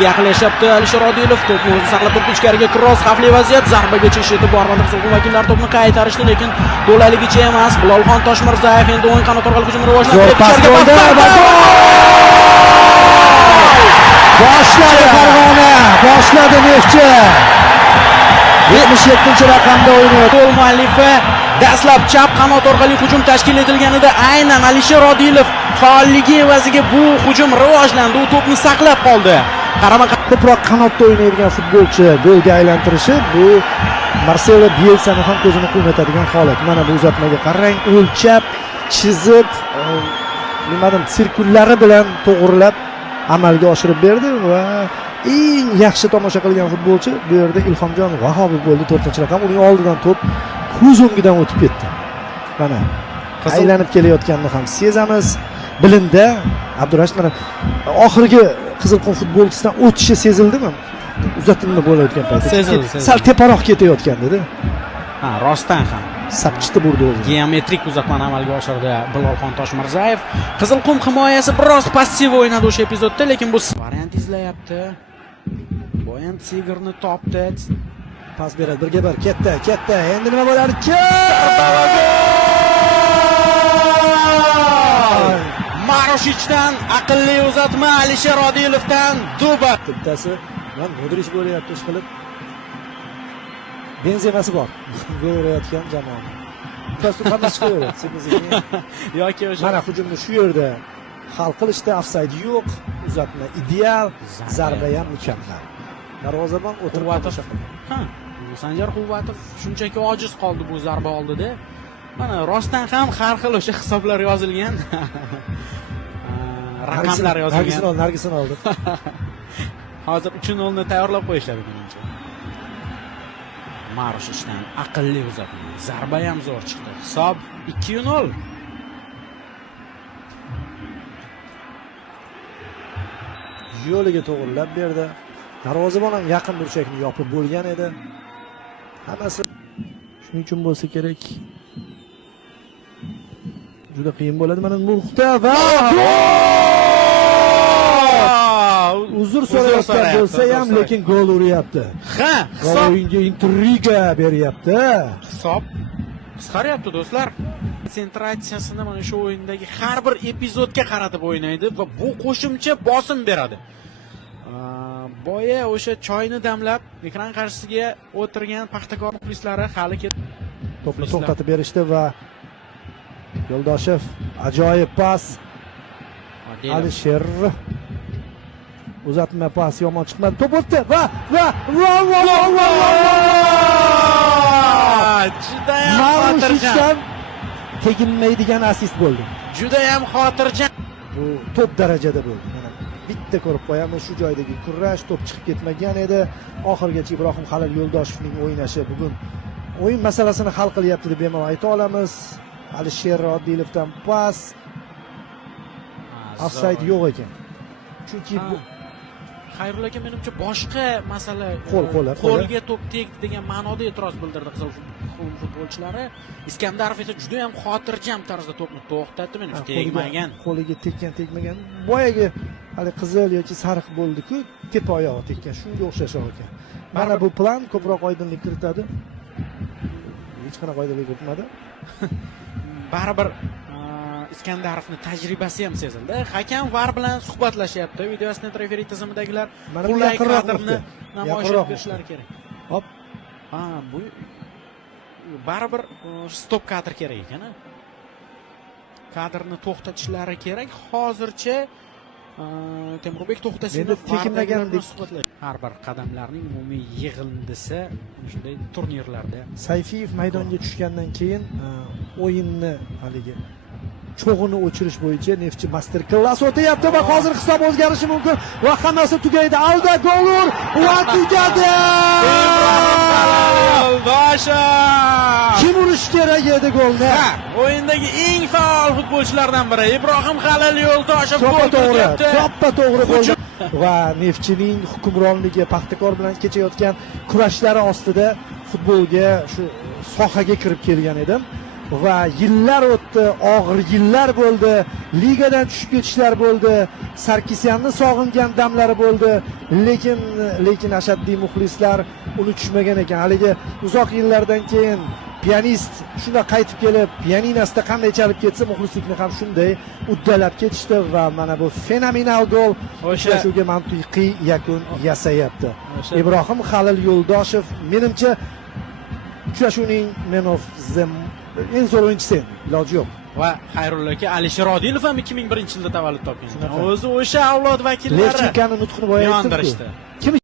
himoyasiga yaqinlashyapti. Alisher Odilov to'pni o'zi saqlab turib ichkariga kross, xavfli vaziyat, zarbaga yetib bormadi. Qizilqum vakillari to'pni qaytarishdi, lekin to'laligicha emas. Bilolxon Toshmirzayev endi o'yin qanot orqali hujumni rivojlantirib ichkariga boshladi Farg'ona, boshladi Neftchi. 77-raqamda o'ynayapti. Gol muallifi dastlab chap qanot orqali hujum tashkil etilganida aynan Alisher Odilov faolligi evaziga bu hujum rivojlandi. U to'pni saqlab qoldi. Ko'proq qanotda o'ynaydigan futbolchi golga aylantirishi bu Marcelo Bielsani ham ko'zini quvnatadigan holat. Mana bu uzatmaga qarang, o'lchab, chizib, nimadan sirkullari bilan to'g'rilab amalga oshirib berdi va eng yaxshi tomosha qilgan futbolchi bu yerda Ilhomjon Vahobov bo'ldi. 4-raqam. Uning oldidan to'p ko'z o'ngidan o'tib ketdi. Mana aylanib kelayotganini ham sezamiz. Bilinda Abdurashid mana oxirgi Qizilqum futbolchisidan o'tishi sezildimi? Uzatilma bo'layotgan paytda sezildi. Sal teparoq ketayotgandi-da. Ha, rostdan ham Sapchiti burdi o'zi. Geometrik uzatmani amalga oshirdi Bilolxon Toshmirzayev. Qizilqum himoyasi biroz passiv o'ynadi o'sha epizodda, lekin bu variant izlayapti. Boyan Sigirni topdi. Pas beradi, birga bir, ketdi. Endi nima bo'lar? Maroshichdan aqlli uzatma, Alisher Odilovdan dubl. Bittasi men Modric bo'layapti ish qilib. Benzemasi bor. Gol urayotgan jamoa. Bittasi qanday chiqaveradi? Yoki o'sha mana hujumni shu yerda hal qilishda ofsayd yo'q, uzatma ideal, zarba ham mukammal. Darvozabon o'tirib tomosha qildi. Ha, Sanjar Quvvatov shunchaki ojiz qoldi bu zarba oldida. Mana rostdan ham har xil o'sha hisoblar yozilgan. Raqamlar yozilgan. Nargisini oldi. Hozir 3-0 ni tayyorlab qo'yishadi menimcha. Maroshichdan aqlli uzatma. Zarba ham zo'r chiqdi. Hisob 2-0. Yo'liga to'g'rilab berdi. Darvozabon ham yaqin burchakni yopib bo'lgan edi. Hammasi shuning uchun bo'lsa kerak. Juda qiyin bo'ladi mana bu nuqta va uzr so'rayotgan bo'lsa ham lekin gol uryapti. Ha, hisob o'yinga intriga beryapti. Hisob qisqaryapti do'stlar. Konsentratsiyasini mana shu o'yindagi har bir epizodga qaratib o'ynaydi va bu qo'shimcha bosim beradi. Boya o'sha choyni damlab ekran qarshisiga o'tirgan Paxtakor muxlislari hali to'pni to'xtatib berishdi va Yo'ldoshev ajoyib pas. Alisher uzatma pas yomon chiqmadi. To'p o'tdi va juda ham xotirjam. Teginmaydigan assist bo'ldi. Juda ham xotirjam. Bu top darajada bo'ldi. Mana bitta ko'rib qo'yamiz shu joydagi kurash, to'p chiqib ketmagan edi. Oxirgacha Ibrohim Halil Yo'ldoshevning o'ynashi bugun o'yin masalasini hal qilyapti deb bemalol ayta olamiz. Alisher Odilovdan pas. Offside yo'q ekan. Chunki bu Xayrullo aka menimcha boshqa masala qo'lga to'p tegdi degan ma'noda e'tiroz bildirdi Qizilqum futbolchilari. Iskandarov esa juda ham xotirjam tarzda to'pni to'xtatdi, menimcha tegmagan. Qo'liga tegmagan. Boyaga hali qizil yoki sariq bo'ldi-ku, tepa oyog'i tekkan. Shunga o'xshash ekan. Mana bu plan ko'proq oydinlik kiritadi. Hech qanaqa oydinlik kiritmadi. Baribir Iskandarovning tajribasi ham sezildi. Hakam VAR bilan suhbatlashyapti. Video assistent referi tizimidagilar qulay kadrni namoyish etishlari kerak. Hop. Ha, bu baribir stop kadr kerak ekan. Kadrni to'xtatishlari kerak. Hozircha Temurбек To'xtasinov tekinmagandek har bir qadamlarning umumiy yig'indisi shunday turnirlarda. Sayfiyev maydonga tushgandan keyin o'yinni haligi cho'g'ini o'chirish bo'yicha Neftchi master klass o'tyapti va hozir hisob o'zgarishi mumkin va hammasi tugaydi. Alda gol ur va tugadi. Kim urish kerak edi golni? O'yindagi eng faol futbolchilardan biri Ibrohim Halil Yo'ldoshev gol uryapti. To'g'ri bo'ldi. Va Neftchining hukmronligi Paxtakor bilan kechayotgan kurashlari ostida futbolga shu sohaga kirib kelgan edim. va yillar o'tdi, og'ir yillar bo'ldi, ligadan tushib ketishlar bo'ldi, Sarkisyanni sog'ingan damlari bo'ldi, lekin ashaddiy muxlislar uni tushmagan ekan. Haligi uzoq yillardan keyin pianist shunda qaytib kelib, pianinasida qanday chalib ketsa, muxlislikni ham shunday uddalab ketishdi va mana bu fenomenal gol uchrashuvga mantiqiy yakun yasayapti. Ibrohim Halil Yo'ldoshev menimcha uchrashuvning man of the eng zo'r o'yinchisi, iloji yo'q. Va Xayrulla aka, Alisher Odilov ham 2001-yilda tavallud topgan. O'zi o'sha avlod vakillari Levchikani nutqini boya aytdim. yondirishdi. Kim